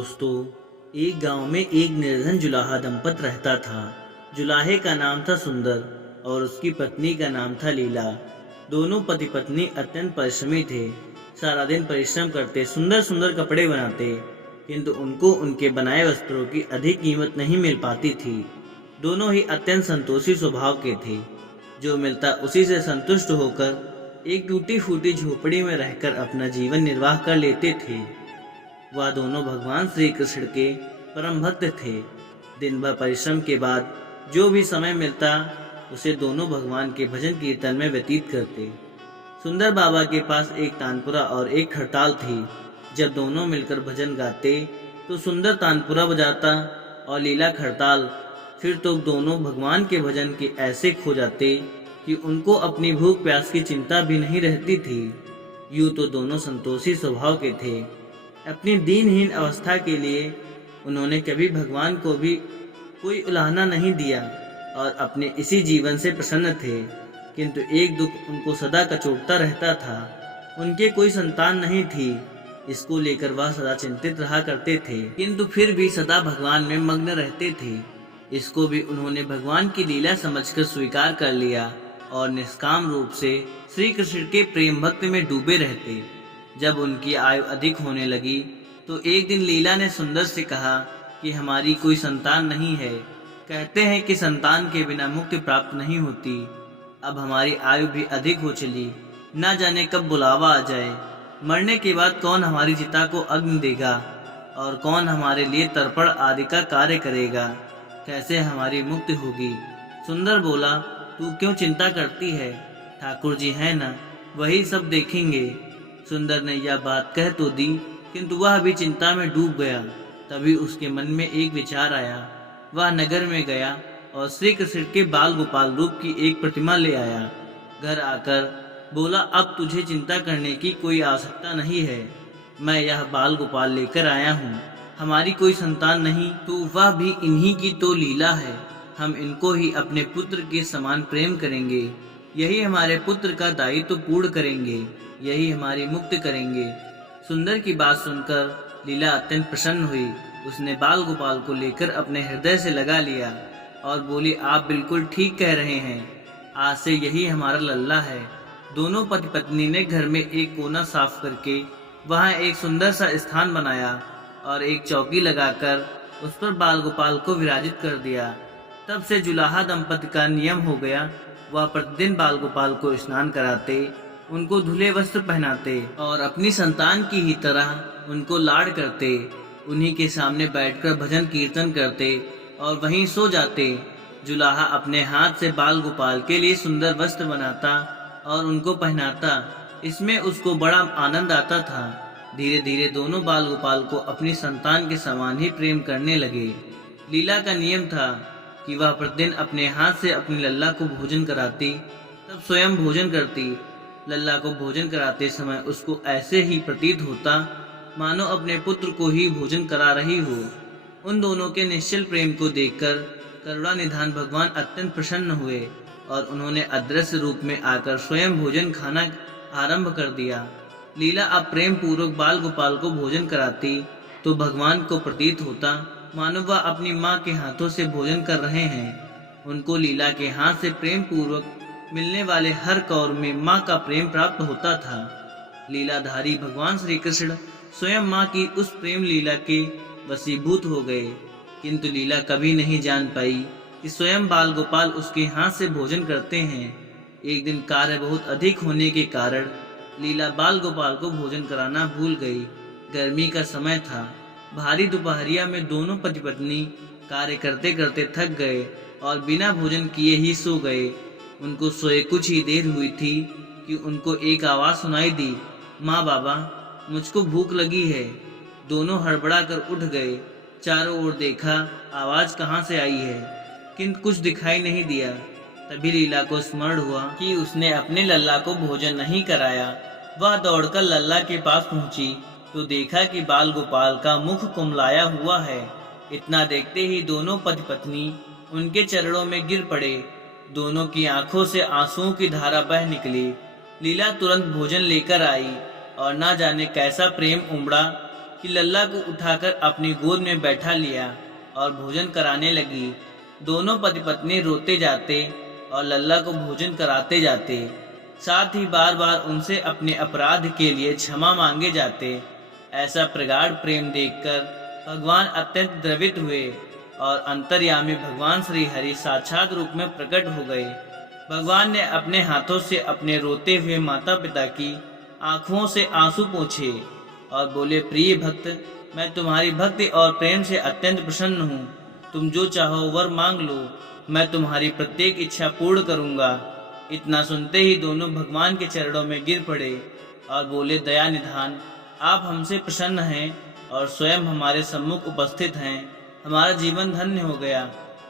दोस्तों, एक गांव में एक निर्धन जुलाहा दंपत रहता था। जुलाहे का नाम था सुंदर और उसकी पत्नी का नाम था लीला। दोनों पति पत्नी अत्यंत परिश्रमी थे। सारा दिन परिश्रम करते, सुंदर सुंदर कपड़े बनाते, किंतु उनको उनके बनाए वस्त्रों की अधिक कीमत नहीं मिल पाती थी। दोनों ही अत्यंत संतोषी स्वभाव के थे। जो मिलता उसी से संतुष्ट होकर एक टूटी फूटी झोपड़ी में रहकर अपना जीवन निर्वाह कर लेते थे। वह दोनों भगवान श्री कृष्ण के परम भक्त थे। दिन भर परिश्रम के बाद जो भी समय मिलता उसे दोनों भगवान के भजन कीर्तन में व्यतीत करते। सुंदर बाबा के पास एक तानपुरा और एक खड़ताल थी। जब दोनों मिलकर भजन गाते तो सुंदर तानपुरा बजाता और लीला खड़ताल। फिर तो दोनों भगवान के भजन के ऐसे खो जाते कि उनको अपनी भूख प्यास की चिंता भी नहीं रहती थी। यूं तो दोनों संतोषी स्वभाव के थे। अपनी दीनहीन अवस्था के लिए उन्होंने कभी भगवान को भी कोई उलाहना नहीं दिया और अपने इसी जीवन से प्रसन्न थे। किंतु एक दुख उनको सदा कचोटता रहता था। उनके कोई संतान नहीं थी। इसको लेकर वह सदा चिंतित रहा करते थे, किंतु फिर भी सदा भगवान में मग्न रहते थे। इसको भी उन्होंने भगवान की लीला समझकर स्वीकार कर लिया और निष्काम रूप से श्री कृष्ण के प्रेम भक्ति में डूबे रहते। जब उनकी आयु अधिक होने लगी तो एक दिन लीला ने सुंदर से कहा कि हमारी कोई संतान नहीं है। कहते हैं कि संतान के बिना मुक्ति प्राप्त नहीं होती। अब हमारी आयु भी अधिक हो चली, ना जाने कब बुलावा आ जाए। मरने के बाद कौन हमारी चिता को अग्नि देगा और कौन हमारे लिए तर्पण आदि का कार्य करेगा। कैसे हमारी मुक्ति होगी। सुंदर बोला, तू क्यों चिंता करती है, ठाकुर जी है ना, वही सब देखेंगे। सुंदर ने यह बात कह तो दी, किंतु वह भी चिंता में डूब गया। तभी उसके मन में एक विचार आया। वह नगर में गया और श्री कृष्ण के बाल गोपाल रूप की एक प्रतिमा ले आया। घर आकर बोला, अब तुझे चिंता करने की कोई आवश्यकता नहीं है। मैं यह बाल गोपाल लेकर आया हूँ। हमारी कोई संतान नहीं तो वह भी इन्हीं की तो लीला है। हम इनको ही अपने पुत्र के समान प्रेम करेंगे। यही हमारे पुत्र का दायित्व पूर्ण करेंगे, यही हमारी मुक्ति करेंगे। सुंदर की बात सुनकर लीला अत्यंत प्रसन्न हुई। उसने बाल गोपाल को लेकर अपने हृदय से लगा लिया और बोली, आप बिल्कुल ठीक कह रहे हैं। आज से यही हमारा लल्ला है। दोनों पति पत्नी ने घर में एक कोना साफ करके वहां एक सुंदर सा स्थान बनाया और एक चौकी लगाकर उस पर बाल गोपाल को विराजित कर दिया। तब से जुलाहा दंपति का नियम हो गया। वह प्रतिदिन बाल गोपाल को स्नान कराते, उनको धुले वस्त्र पहनाते और अपनी संतान की ही तरह उनको लाड़ करते। उन्हीं के सामने बैठकर भजन कीर्तन करते और वहीं सो जाते। जुलाहा अपने हाथ से बाल गोपाल के लिए सुंदर वस्त्र बनाता और उनको पहनाता। इसमें उसको बड़ा आनंद आता था। धीरे धीरे दोनों बाल गोपाल को अपनी संतान के समान ही प्रेम करने लगे। लीला का नियम था कि वह प्रतिदिन अपने हाथ से अपनी लल्ला को भोजन कराती, तब स्वयं भोजन करती। लल्ला को भोजन कराते समय उसको ऐसे ही प्रतीत होता मानो अपने पुत्र को ही भोजन करा रही हो। उन दोनों के निश्चल प्रेम को देखकर करुणा निधान भगवान अत्यंत प्रसन्न हुए और उन्होंने अदृश्य रूप में आकर स्वयं भोजन खाना आरंभ कर दिया। लीला अब प्रेम पूर्वक बाल गोपाल को भोजन कराती तो भगवान को प्रतीत होता मानो वह अपनी माँ के हाथों से भोजन कर रहे हैं। उनको लीला के हाथ से प्रेम पूर्वक मिलने वाले हर कौर में माँ का प्रेम प्राप्त होता था। लीलाधारी भगवान श्री कृष्ण स्वयं माँ की उस प्रेम लीला के वशीभूत हो गए, किंतु लीला कभी नहीं जान पाई कि स्वयं बाल गोपाल उसके हाथ से भोजन करते हैं। एक दिन कार्य बहुत अधिक होने के कारण लीला बाल गोपाल को भोजन कराना भूल गई। गर्मी का समय था। भारी दोपहरिया में दोनों पति पत्नी कार्य करते करते थक गए और बिना भोजन किए ही सो गए। उनको सोए कुछ ही देर हुई थी कि उनको एक आवाज सुनाई दी, माँ बाबा, मुझको भूख लगी है। दोनों हड़बड़ा कर उठ गए। चारों ओर देखा, आवाज कहाँ से आई है, किंतु कुछ दिखाई नहीं दिया। तभी लीला को स्मरण हुआ कि उसने अपने लल्ला को भोजन नहीं कराया। वह दौड़कर लल्ला के पास पहुंची तो देखा कि बाल गोपाल का मुख कुमलाया हुआ है। इतना देखते ही दोनों पति पत्नी उनके चरणों में गिर पड़े। दोनों की आंखों से आंसुओं की धारा बह निकली। लीला तुरंत भोजन लेकर आई और ना जाने कैसा प्रेम उमड़ा कि लल्ला को उठाकर अपनी गोद में बैठा लिया और भोजन कराने लगी। दोनों पति पत्नी रोते जाते और लल्ला को भोजन कराते जाते, साथ ही बार बार उनसे अपने अपराध के लिए क्षमा मांगे जाते। ऐसा प्रगाढ़ प्रेम देखकर भगवान अत्यंत द्रवित हुए और अंतर्यामी भगवान श्री हरि साक्षात रूप में प्रकट हो गए। भगवान ने अपने हाथों से अपने रोते हुए माता पिता की आंखों से आंसू पोंछे और बोले, प्रिय भक्त, मैं तुम्हारी भक्ति और प्रेम से अत्यंत प्रसन्न हूँ। तुम जो चाहो वर मांग लो, मैं तुम्हारी प्रत्येक इच्छा पूर्ण करूँगा। इतना सुनते ही दोनों भगवान के चरणों में गिर पड़े और बोले, दया निधान, आप हमसे प्रसन्न हैं और स्वयं हमारे सम्मुख उपस्थित हैं। हमारा जीवन धन्य हो गया।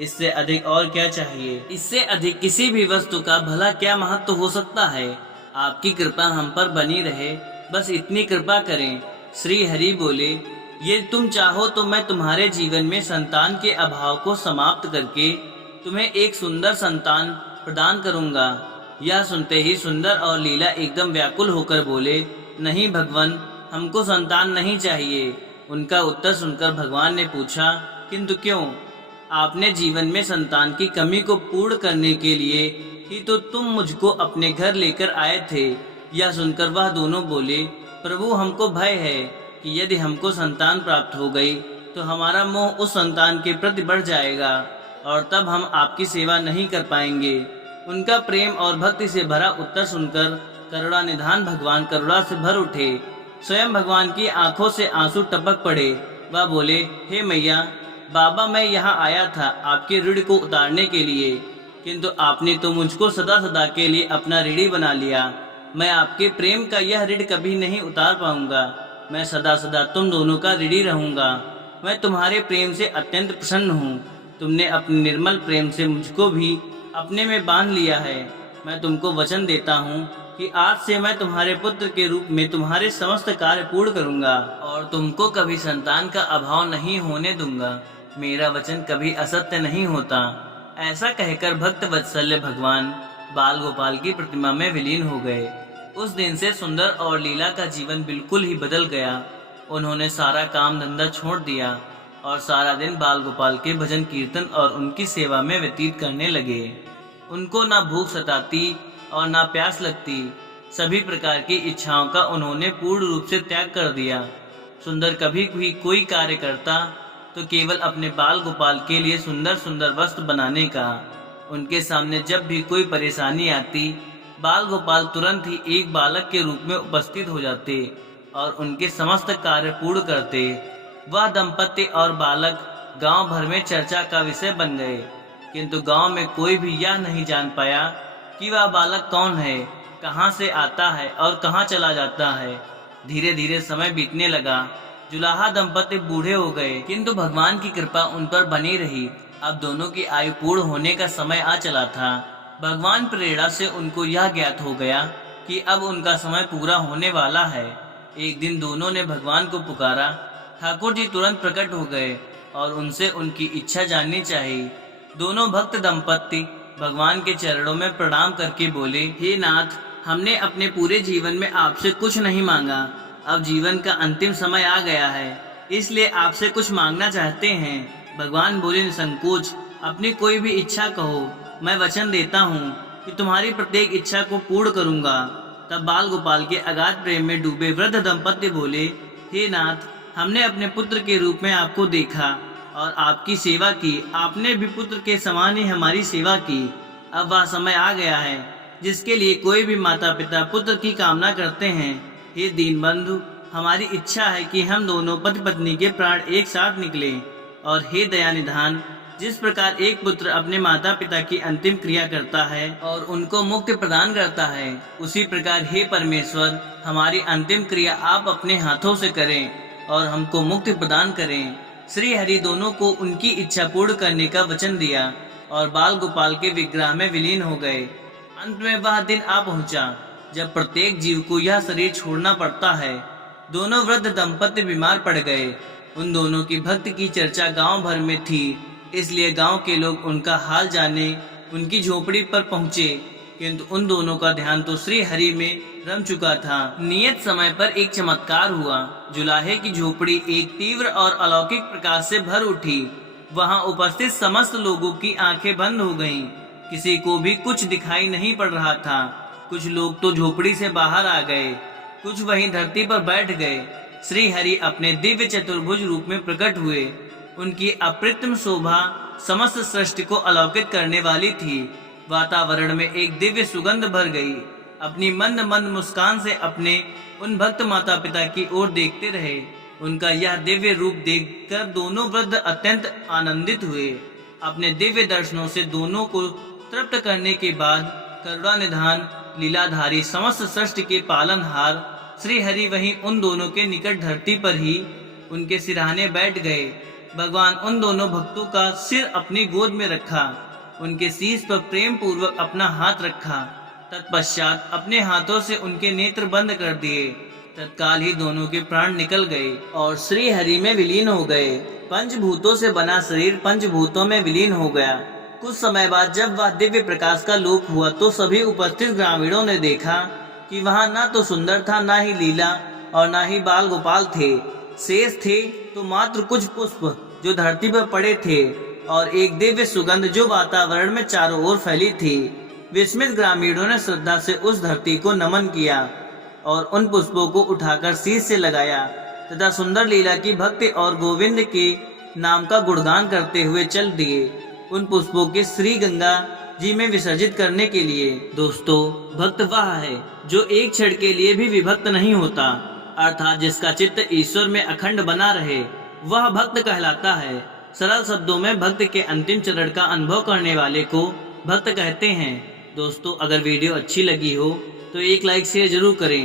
इससे अधिक और क्या चाहिए? इससे अधिक किसी भी वस्तु का भला क्या महत्व हो सकता है? आपकी कृपा हम पर बनी रहे, बस इतनी कृपा करें। श्री हरि बोले, ये तुम चाहो तो मैं तुम्हारे जीवन में संतान के अभाव को समाप्त करके तुम्हें एक सुंदर संतान प्रदान करूंगा। यह सुनते ही सुंदर और लीला एकदम व्याकुल होकर बोले, नहीं भगवान, हमको संतान नहीं चाहिए। उनका उत्तर सुनकर भगवान ने पूछा, किंतु क्यों? आपने जीवन में संतान की कमी को पूर्ण करने के लिए ही तो तुम मुझको अपने घर लेकर आए थे। यह सुनकर वह दोनों बोले, प्रभु, हमको भय है कि यदि हमको संतान प्राप्त हो गई तो हमारा मोह उस संतान के प्रति बढ़ जाएगा और तब हम आपकी सेवा नहीं कर पाएंगे। उनका प्रेम और भक्ति से भरा उत्तर सुनकर करुणा निधान भगवान करुणा से भर उठे। स्वयं भगवान की आंखों से आंसू टपक पड़े। वह बोले, हे मैया, बाबा, मैं यहाँ आया था आपके ऋण को उतारने के लिए, किंतु आपने तो मुझको सदा सदा के लिए अपना ऋणी बना लिया। मैं आपके प्रेम का यह ऋण कभी नहीं उतार पाऊंगा। मैं सदा सदा तुम दोनों का ऋणी रहूंगा। मैं तुम्हारे प्रेम से अत्यंत प्रसन्न हूँ। तुमने अपने निर्मल प्रेम से मुझको भी अपने में बांध लिया है। मैं तुमको वचन देता हूँ कि आज से मैं तुम्हारे पुत्र के रूप में तुम्हारे समस्त कार्य पूर्ण करूंगा और तुमको कभी संतान का अभाव नहीं होने दूंगा। मेरा वचन कभी असत्य नहीं होता। ऐसा कहकर भक्त वत्सल्य भगवान बाल गोपाल की प्रतिमा में विलीन हो गए। उस दिन से सुंदर और लीला का जीवन बिल्कुल ही बदल गया। उन्होंने सारा काम धंधा छोड़ दिया और सारा दिन बाल गोपाल के भजन कीर्तन और उनकी सेवा में व्यतीत करने लगे। उनको ना भूख सताती और ना प्यास लगती। सभी प्रकार की इच्छाओं का उन्होंने पूर्ण रूप से त्याग कर दिया। सुंदर कभी भी कोई कार्य करता तो केवल अपने बाल गोपाल के लिए सुंदर सुंदर वस्त्र बनाने का। उनके सामने जब भी कोई परेशानी आती, बाल गोपाल तुरंत ही एक बालक के रूप में उपस्थित हो जाते और उनके समस्त कार्य पूर्ण करते। वह दंपति और बालक गांव भर में चर्चा का विषय बन गए, किंतु गांव में कोई भी यह नहीं जान पाया कि वह बालक कौन है, कहां से आता है और कहां चला जाता है। धीरे धीरे समय बीतने लगा। जुलाहा दंपति बूढ़े हो गए, किंतु भगवान की कृपा उन पर बनी रही। अब दोनों की आयु पूर्ण होने का समय आ चला था। भगवान प्रेरणा से उनको यह ज्ञात हो गया कि अब उनका समय पूरा होने वाला है। एक दिन दोनों ने भगवान को पुकारा। ठाकुर जी तुरंत प्रकट हो गए और उनसे उनकी इच्छा जाननी चाहिए। दोनों भक्त दंपति भगवान के चरणों में प्रणाम करके बोले, हे नाथ, हमने अपने पूरे जीवन में आपसे कुछ नहीं मांगा। अब जीवन का अंतिम समय आ गया है, इसलिए आपसे कुछ मांगना चाहते हैं। भगवान बोले, निसंकोच अपनी कोई भी इच्छा कहो, मैं वचन देता हूँ कि तुम्हारी प्रत्येक इच्छा को पूर्ण करूँगा। तब बाल गोपाल के अगाध प्रेम में डूबे वृद्ध दंपति बोले, हे नाथ, हमने अपने पुत्र के रूप में आपको देखा और आपकी सेवा की। आपने भी पुत्र के समान ही हमारी सेवा की। अब वह समय आ गया है जिसके लिए कोई भी माता पिता पुत्र की कामना करते हैं। हे दीनबंधु, हमारी इच्छा है कि हम दोनों पति पत्नी के प्राण एक साथ निकलें। और हे दयानिधान, जिस प्रकार एक पुत्र अपने माता पिता की अंतिम क्रिया करता है और उनको मुक्ति प्रदान करता है, उसी प्रकार हे परमेश्वर, हमारी अंतिम क्रिया आप अपने हाथों से करें और हमको मुक्ति प्रदान करें। श्री हरि दोनों को उनकी इच्छा पूर्ण करने का वचन दिया और बाल गोपाल के विग्रह में विलीन हो गए। अंत में वह दिन आ पहुंचा जब प्रत्येक जीव को यह शरीर छोड़ना पड़ता है। दोनों वृद्ध दंपति बीमार पड़ गए। उन दोनों की भक्ति की चर्चा गांव भर में थी, इसलिए गांव के लोग उनका हाल जाने उनकी झोपड़ी पर पहुंचे, किंतु उन दोनों का ध्यान तो श्री हरि में रम चुका था। नियत समय पर एक चमत्कार हुआ। जुलाहे की झोपड़ी एक तीव्र और अलौकिक प्रकाश से भर उठी। वहां उपस्थित समस्त लोगों की आंखें बंद हो गईं। किसी को भी कुछ दिखाई नहीं पड़ रहा था। कुछ लोग तो झोपड़ी से बाहर आ गए, कुछ वहीं धरती पर बैठ गए। श्री हरि अपने दिव्य चतुर्भुज रूप में प्रकट हुए। उनकी अप्रतिम शोभा समस्त सृष्टि को अलौकित करने वाली थी। वातावरण में एक दिव्य सुगंध भर गई। अपनी मंद मंद मुस्कान से अपने उन भक्त माता पिता की ओर देखते रहे। उनका यह दिव्य रूप देखकर दोनों वृद्ध अत्यंत आनंदित हुए। अपने दिव्य दर्शनों से दोनों को तृप्त करने के बाद करुणानिधान लीलाधारी समस्त सृष्टि के पालनहार श्री हरि वहीं उन दोनों के निकट धरती पर ही उनके सिरहाने बैठ गए। भगवान उन दोनों भक्तों का सिर अपनी गोद में रखा, उनके शीश पर प्रेम पूर्वक अपना हाथ रखा। तत्पश्चात अपने हाथों से उनके नेत्र बंद कर दिए। तत्काल ही दोनों के प्राण निकल गए और श्री हरि में विलीन हो गए। पंचभूतों से बना शरीर पंचभूतों में विलीन हो गया। कुछ समय बाद जब वह दिव्य प्रकाश का लोप हुआ तो सभी उपस्थित ग्रामीणों ने देखा कि वहां न तो सुंदर था, न ही लीला और न ही बाल गोपाल थे। शेष थे तो मात्र कुछ पुष्प जो धरती पर पड़े थे और एक दिव्य सुगंध जो वातावरण में चारों ओर फैली थी। विस्मित ग्रामीणों ने श्रद्धा से उस धरती को नमन किया और उन पुष्पों को उठाकर शीश से लगाया तथा सुंदर लीला की भक्ति और गोविंद के नाम का गुणगान करते हुए चल दिए उन पुष्पों के श्री गंगा जी में विसर्जित करने के लिए। दोस्तों, भक्त वह है जो एक क्षण के लिए भी विभक्त नहीं होता, अर्थात जिसका चित्त ईश्वर में अखंड बना रहे, वह भक्त कहलाता है। सरल शब्दों में भक्त के अंतिम चरण का अनुभव करने वाले को भक्त कहते हैं। दोस्तों, अगर वीडियो अच्छी लगी हो तो एक लाइक शेयर जरूर करें।